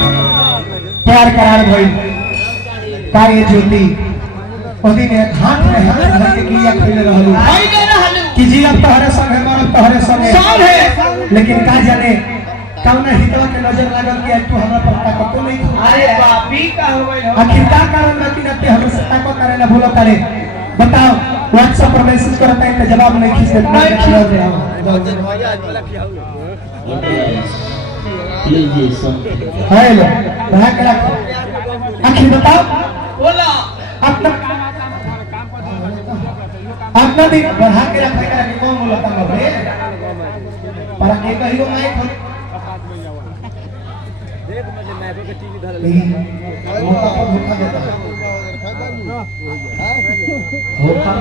प्यार करार भई कार्य ज्योति ओदी ने हाथ में हाथ धर के किया खेले रहलू कि जीव तोहरे संग है मरब तोहरे संग है लेकिन का जाने कौन हितवा के नजर लागल कि तू हमरा पर ताकतो नहीं। अरे बापी का हो गइल हो आखिर का कारण बा कि नते हम से ताको करे ना भूलो करे बताओ। व्हाट्सएप पर मैसेज करता है तो जवाब नहीं खींचते मैं खिला दे रहा हूं भैया आज वाला खियाओ प्लीज हेलो रहा के रख आखिर बताओ बोला अपना भी बढ़ा के रखेगा कि कौन बोलता है पर एक ही वो माइक देख मुझे मैप पे टीवी धर ले वो पापा धोखा देता है धोखा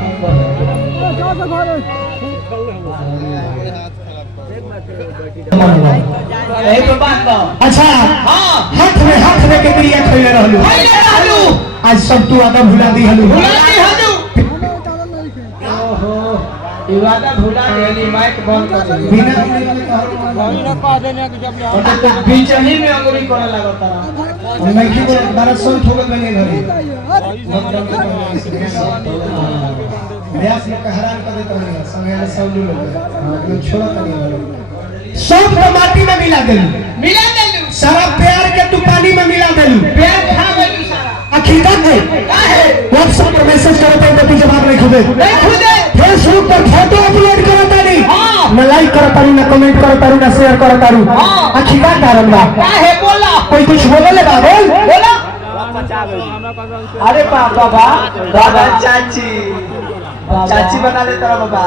अच्छा हाथ में के क्रिया खेले रहलू आज सब तू आधा भुला दी हलू इवादा भुला देली माइक बंद कर दे बिना बिना कह देने कि जब यहां बीच ही में अंगुली करे लगता और मैं की बोल 1200 ठोकत लगे घरे ब्यास लोग हैरान कर देता है संगे सब लोग छोड़ा नहीं सब तो माटी में मिला देलू सारा प्यार के तू पानी में मिला देलू प्यार खा गइलू सारा हकीकत है व्हाट्सएप पर मैसेज करते हैं तो जवाब नहीं खुदे फेसबुक पर फोटो अपलोड करता नहीं न लाइक करता नहीं न कमेंट करता नहीं न शेयर करता नहीं आखिर का कारण बा काहे बोला कोई कुछ बोले ले बा बोला अरे बाबा बाबा चाची बना ले तेरा बाबा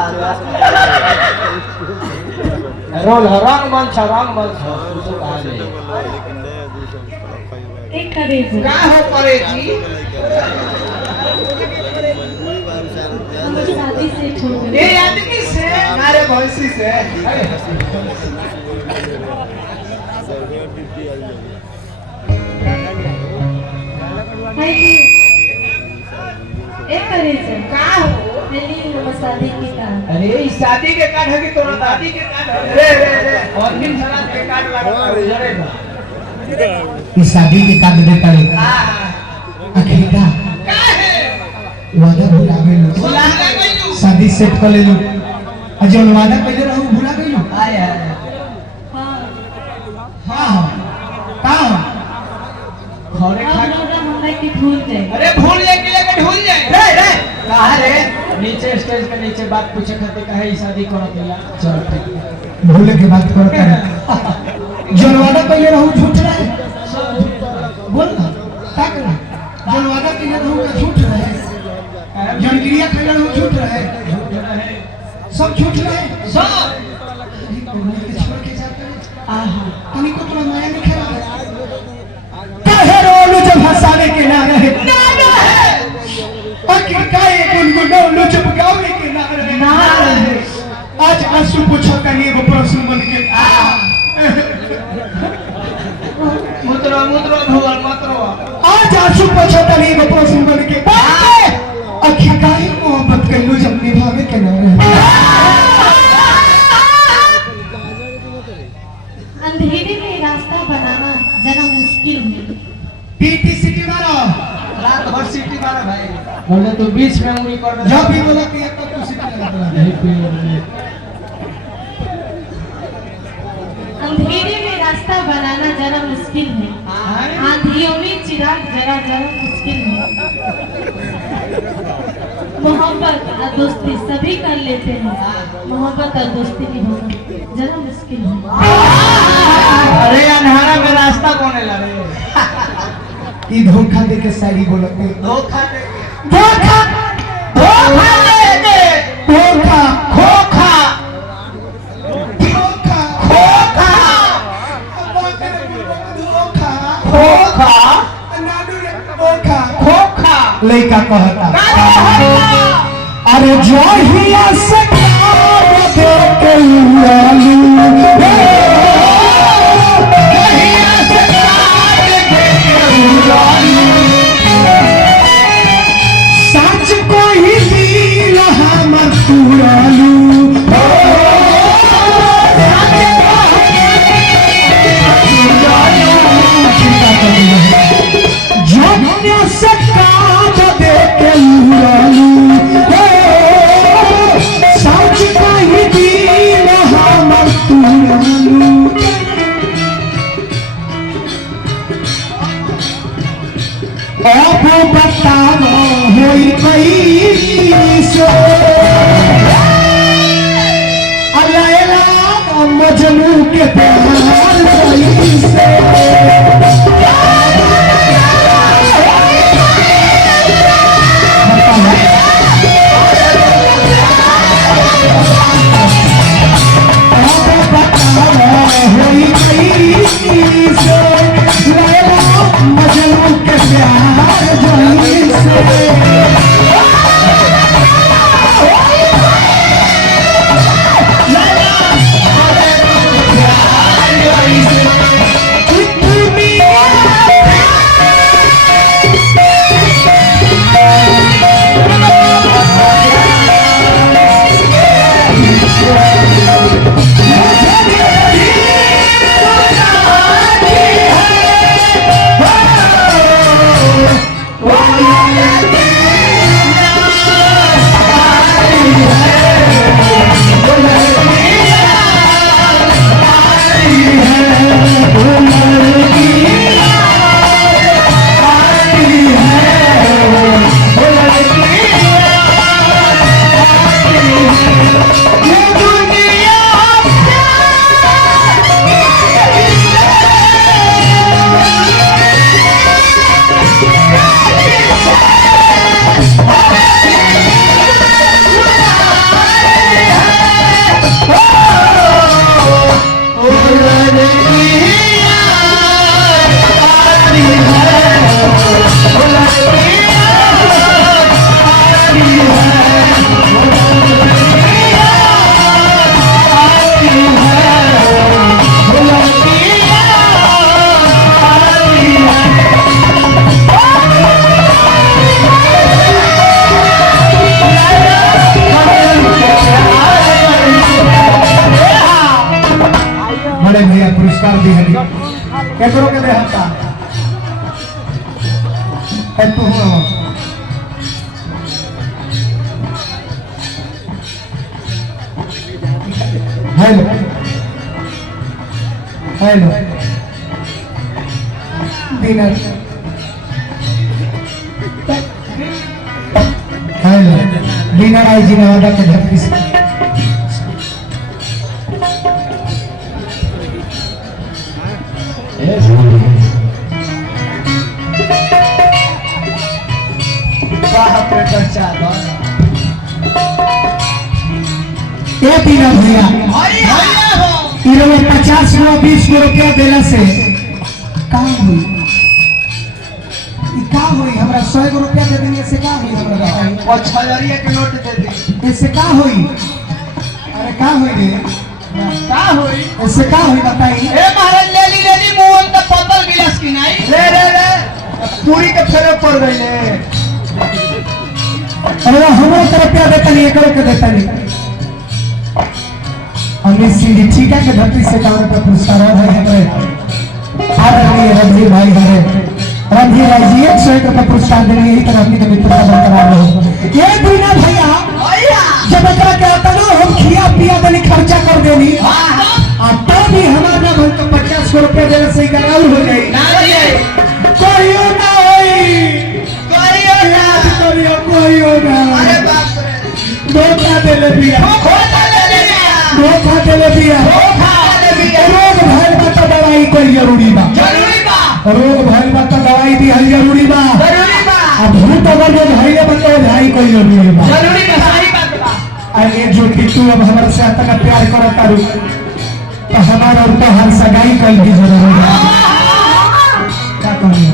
रोल रंग मंच एक करे का हो करे जी शादी से छोड़ ये आदमी से अरे भैंसी से हाय जी एक करे से का हो दिल्ली में शादी की का अरे इस शादी के कार्ड है कि तोरा दादी के कार्ड है रे और दिन सलाद के कार्ड लगा जरेगा इस शादी के कार्ड देता है हां आखिर का काहे वादा भुला गइलू शादी सेट कर लेलू आ जौन वादा कइले रहू भुला गइलू आय हां का घरे खा हमरा के भूल जाए अरे भूल जाए के लेके भूल जाए रे कहा रे नीचे स्टेज के नीचे बात पूछे खातिर कहे ई शादी करत दिया चल ठीक भूले के बात करता है जौन वादा कइले रहू झूठ रहे बोल ना का करा जौन वादा कइले रहू का झूठ रहे जौन क्रिया कइले रहू झूठ रहे सब झूठ रहे सब छोड़ के जाते आहा तनी को तोरा माया नहीं खेला काहे रोलू जब हंसाने के ना रहे आखिर काहे गुनगुनाओ जब गावे के ना रहे आज आंसू पूछो कनी एगो प्रश्न बन के मुद्रा भगवान मतरो आज आंसू पूछो कनी एगो प्रश्न बन के आखिर काहे मोहब्बत कइलो जब निभावे के ना रहे अंधेरे में रास्ता बनाना जरा मुश्किल है पीटी सिटी मारो रात भर सीटी मारा भाई बोले तो बीच में उंगली कर जब भी बोला कि एक तो सिटी लगा अंधेरे में रास्ता बनाना जरा मुश्किल है आंधियों में चिराग जरा मुश्किल है मोहब्बत और दोस्ती सभी कर लेते हैं मोहब्बत और दोस्ती निभाना जरा मुश्किल है अरे अंधारा में रास्ता कोने लगे ई धोखा दे के शायरी बोलते धोखा धोखा धोखा दे के धोखा खोखा धोखा खोखा धोखा खोखा धोखा खोखा लइका कहता अरे जहिया से कार दे के लालू जहिया से कार दे के लालू सच को ही दिल हमर तुरालू सच को ही दिल हमर तुरालू अब बताओ होई कैसे लैला मजनू के प्यार कैसे होई कैसे लैला मजनू के प्यार कैसे बड़े भैया पुरस्कार दी है केकरो के दे हत्ता है तू हो hello hello dinner hello dinner I जी नवादा के धरती से ये तीनों भैया 50 गो 20 गो रुपया देला से काम हुई का हुई हमरा 100 गो रुपया दे देने से का हुई हमरा बताई और 6000 के नोट दे दी इससे का हुई अरे का हुई रे का हुई इससे का हुई बताई ए महाराज लेली मुंह में पतल गिलास की नहीं रे पूरी के फेरे पड़ गईले अरे हमरो तरफ क्या देता नहीं एकरो के देता नहीं अमित सिंह जी ठीक है कि धरती से कांग्रेस पर पुरस्कार है हमारे आदरणीय रणधीर भाई हमारे रणधीर भाई जी 100 रुपये पुरस्कार देने यही तरह अपनी मित्रता बरकरार रहे ये बिना भैया जब एकरा के आता ना हम खिया पिया देने खर्चा कर देनी तो भी हमारा भल को 50 रुपये देने से कराउल हो जाए कोई ना कोई ना अरे बाप रे धोखा दे ले पिया धोखा दे ले पिया रोग भइल बा तो दवाई कोई जरूरी बा रोग भइल बा तो दवाई दी हल जरूरी बा अब भूत अगर जो भइले बा तो भाई कोई जरूरी बा सही बात बा अरे जो कि तू अब हमारे से इतना प्यार करता रू तो हमारा और तो हर सगाई कल की जरूरत है क्या कहूँ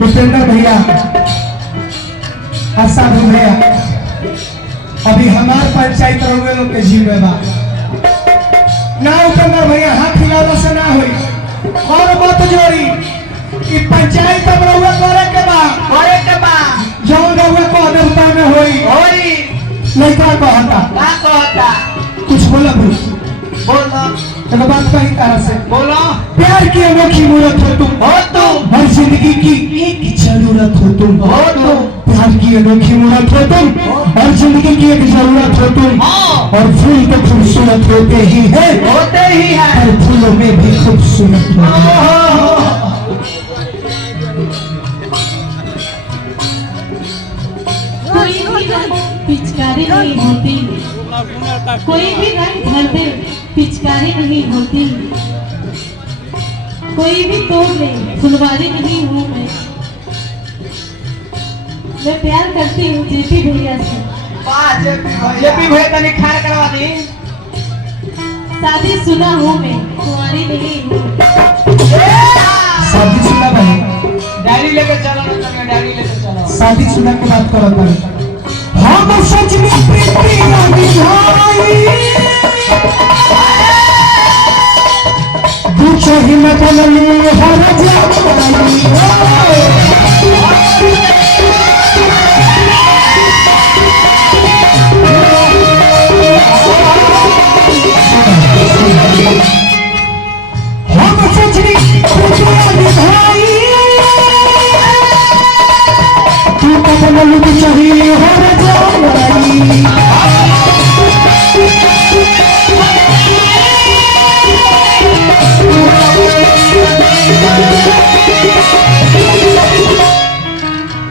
भूपेंद्र भैया आशा भैया अभी हमार पंचायत रहुए लोग के जीव बा ना उपेंद्र भैया हाथ हिलाने से ना हुई और मत जोड़ी कि पंचायत अब रहुए करे के बा जौन रहुए को देवता में होई लड़का कहता कुछ बोला बोला तो बात कही तरह से बोलो प्यार की अनोखी मूर्त हो तुम हर जिंदगी की एक जरूरत हो तुम प्यार की अनोखी मूर्त हो तुम हर जिंदगी की एक जरूरत हो तुम और फूल तो खूबसूरत होते ही है और फूलों में भी खूबसूरत होते हैं कोई भी रंग पिचकारी नहीं होती, कोई भी रंग भर दे पिचकारी नहीं होती, कोई भी तोड़ ले फुलवारी नहीं हूँ मैं प्यार करती हूँ जेपी भैया से। जेपी भैया तनी खाना करवा दी। शादीशुदा हूँ मैं, कुंवारी नहीं हूँ। शादीशुदा भाई डायरी लेके चलो ना, तनी डायरी लेके चलो। शादीशुदा की बात करो पर हम सच में प्रीति भाई पूछो ही मत लगे हर हम सच में भाई तू कब लुट चाहिए हर जाई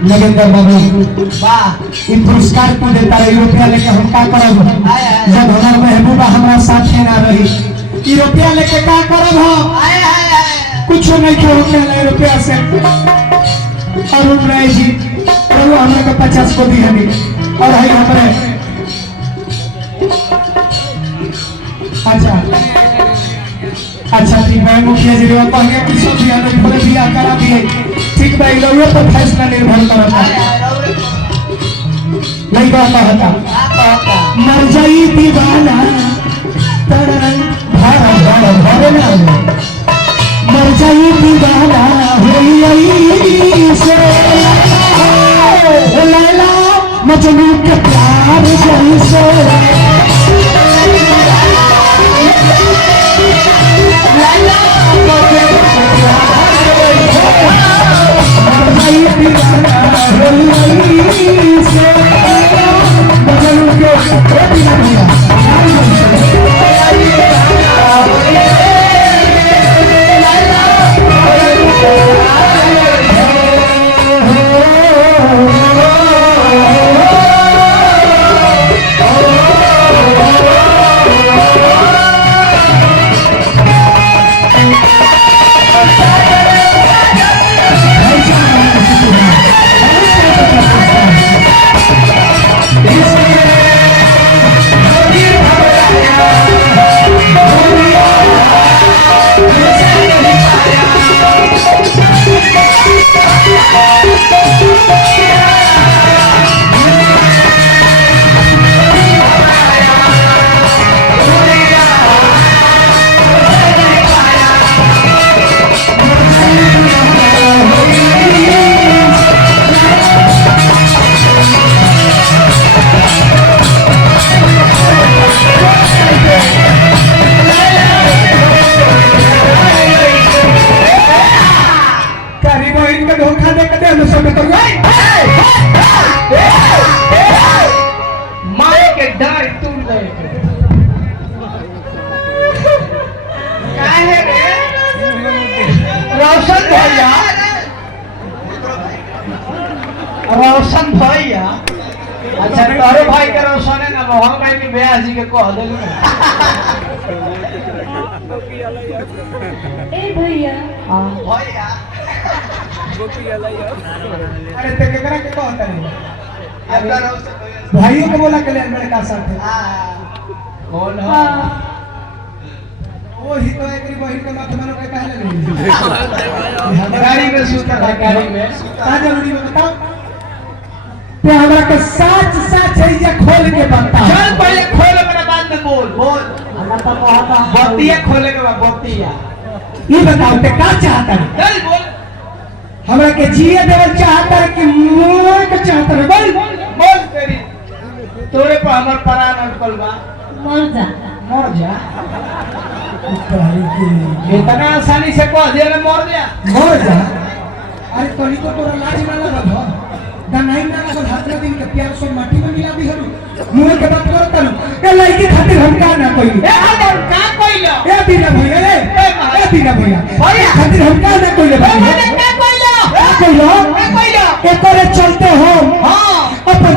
नगेंद्र बाबू वाह, ये पुरस्कार क्यों देता रही? रुपया लेके हम क्या करब जब हमार महबूबा हमारा साथ ना रही? रुपया लेके क्या करब हम? कुछ नहीं क्यों रुपया से। अरुण राय जी हमारे को 50 को दी हमें और है हमारे। अच्छा ठीक है मुखिया जी कहने कि सब दिया नहीं दिया करा दिए ठीक भाई लोगों पर फैसला निर्भर करता नहीं कहता मर जाई दीवाना भाड़ा भाड़ा भाड़े ना मर जाई दीवाना से लैला मजनू के प्यार जैसे रोशन भैया। अच्छा तोरे भाई के रोशन है ना, मोहन भाई के ब्याह जी के कह दे ए भैया भैया अरे ते केकरा के कहता है? भाइयों को बोला कल्याण मेरे का साथ है कौन है? वो ही तो एक बहिन के माथे मानो के कहले नहीं गाड़ी में सूता था, गाड़ी में का जरूरी में बताओ ते हमरा के सच सच है ये खोल के बता। चल पहले खोल मेरा बात में बोल बोल। हमरा तो कहता बत्तियां खोले के बाद बत्तियां ये बताओ ते का चाहता है? चल बोल। हमरा के जिए देवल चाहता है कि मोर के चाहता है? बोल बोल तेरी तोरे पर हमर प्राण अटकल बा। मर जा मर जा इतना आसानी से कह दिया ना मर जा मर जा। अरे तोनी को तोरा लाज ना लगल हो दनाई ना लगल हाथ दिन के प्यार से माटी में मिला दी हरु मुंह के बात करो तनु ए लड़की खातिर हम का ना कोई ए हम का कोइलो ए दीना भैया ए दीना भैया भैया खातिर हम का ना कोई का कोइलो कोइलो का कोइलो एकरे चलते हो हां अपन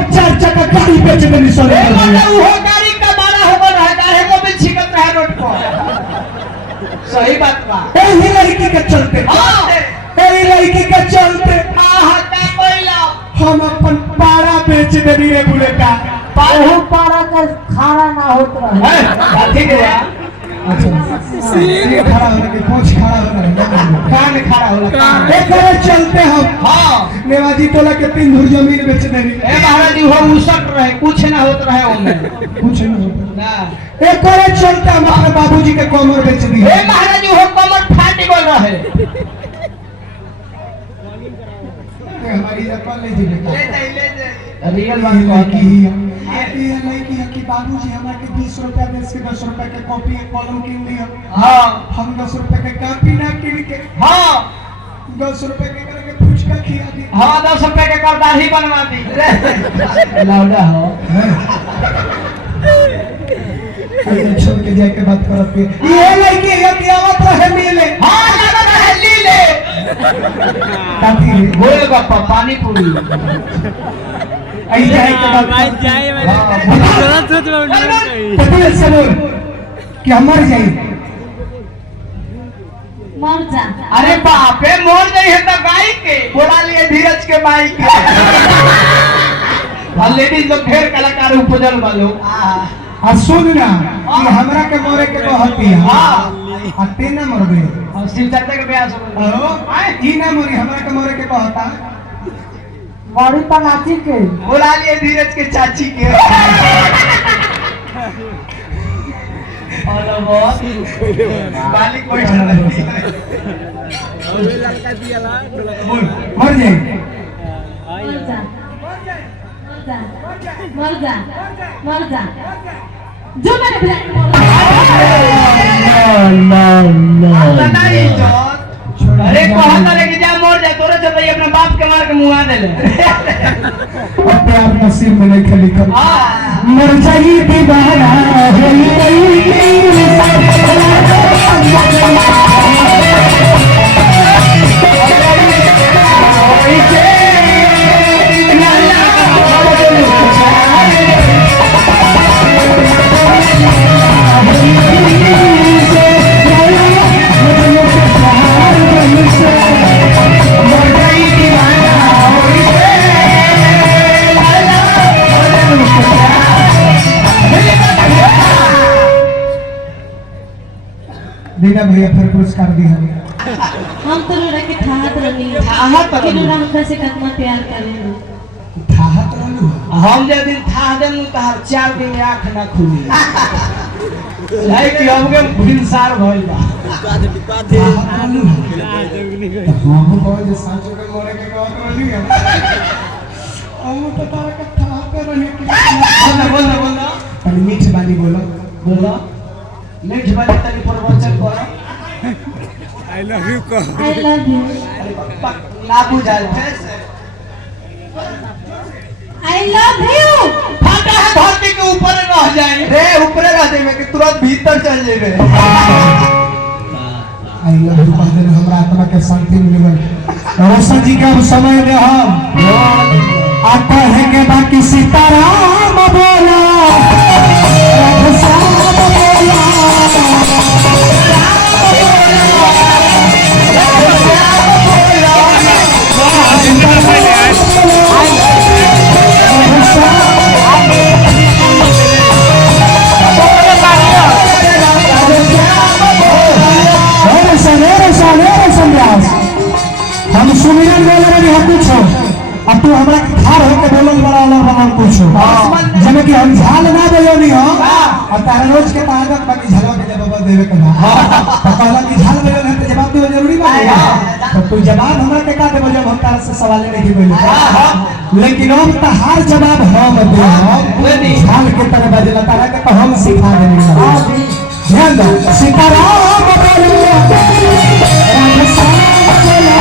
गाड़ी बेच देनी सोने ए भैया मतलब वो गाड़ी का मारा हो रहा है काहे को भी छिकत रहा रोड पर सही बात बा यही लड़की के चलते हां यही लड़की के चलते हां का कोइला हम अपन पारा बेच देनी रे बुढ़े का बहुत पारा का खाना ना होता है ठीक है अच्छा सीधे खड़ा होने के पूछ खड़ा होना कान खड़ा होला एक चलते हम हां नेवाजी टोला के 3 धुर जमीन बेच देनी ए महाराज जी हो उसट रहे कुछ ना होत रहे ओमे कुछ नहीं होता ना एक चलते हम अपने बाबूजी के कमर बेच दी ए महाराज जी हो कमर फाट गल रहे हमारी रकम ले जी रियल बात कहती ये लड़की है कि बाबूजी हमारे के 20 रुपया में से 10 रुपया के कॉपी एक कलम किन दिया हां हम 10 रुपया के कॉपी ना किन के हां 10 रुपया के करके फुचका खिला दी हां 10 रुपए के करदाही बनवा दी लाउडा हो ऐसे छोड़ के जाके बात करत के ये लड़की है कि आवत रहे मिले हां लागत है लीले काफी गोल गप्पा पानी पूरी आई जाए के बात पटेल से बोल कि हम मर जाए मर जा अरे बाप रे मोर नहीं है तो गाय के बोला लिए धीरज के माई के और लेडीज लोग ढेर कलाकार उपजल वालो आ सुन ना कि हमरा के मरे के कहती है हां आ ते ना मरबे और शिव चाचा के ब्याह सुन ओ ई ना मरी हमरा के मरे के कहता बड़ी पनाची के बोला लिए धीरज के चाची के और बहुत मालिक कोई नहीं मर जाए मर जा मर जा मर जा जो मैंने नहीं जोत अरे कहता रे कि जा मोर जा तोरे चलते अपने बाप के मार के मुआ दे ले अपने आप नसीब में नहीं खेली कर हां मर जाई दीवाना दीना भैया फिर पुरस्कार दिया हम तो रोड़ा के ठाहत रही ठाहत रही। कि रोड़ा से कितना प्यार करेंगे ठाहत रहलू हम जे दिन था देनु तहर 4 दिन में आंख ना खुली है कि हमके भिनसार भइल बा ठाहत रहलू हम को जे साचो के मोरे के कहत रहली हम तो तारा के ठाहत रहली बोल तनी मीठ बानी बोलो बोलो मीठ बानी तनी प्रवचन करो आई लव यू अरे पप्पा ना बुझाल से आई लव यू फाटा है धरती के ऊपर रह जाए रे ऊपर रह जाए कि तुरंत भीतर चल जाए आई लव यू कहते हमरा आत्मा के शांति मिले रोशन जी का समय में हम आता है के बाकी सीताराम बोला राम श्याम बोला हम सुमिरन बोल रहे हैं कुछ अब तू हमरा ठार होके बोलल बड़ा अलग कुछ जमे कि हम झाल ना बोलोनी हो और तारा रोज के ताकत बाकी झलवा के जवाब देवे के ना तो कहला कि झाल बोलन है तो जवाब देवे जरूरी बा तो तू जवाब हमरा के का देबो जब हम तारा से सवाल नहीं बोली लेकिन हम तो हर जवाब हम दे झाल के तरह बजला तारा के तो हम सिखा देनी ध्यान दो सीताराम बोलो राम श्याम बोलो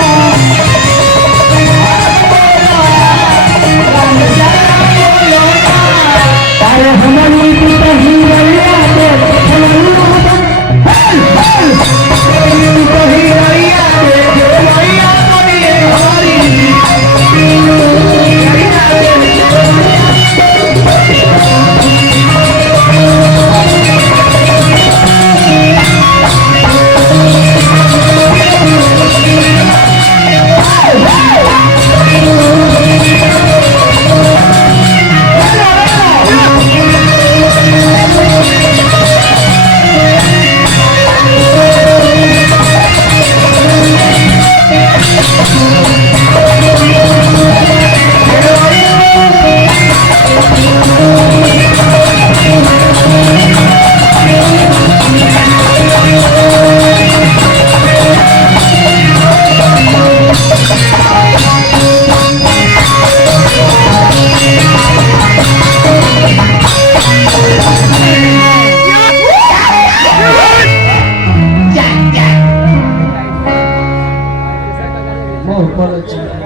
अरे हमारी पिताजी रैया के हमारी पिताजी रैया के रैया हमारी मोह बोलो चल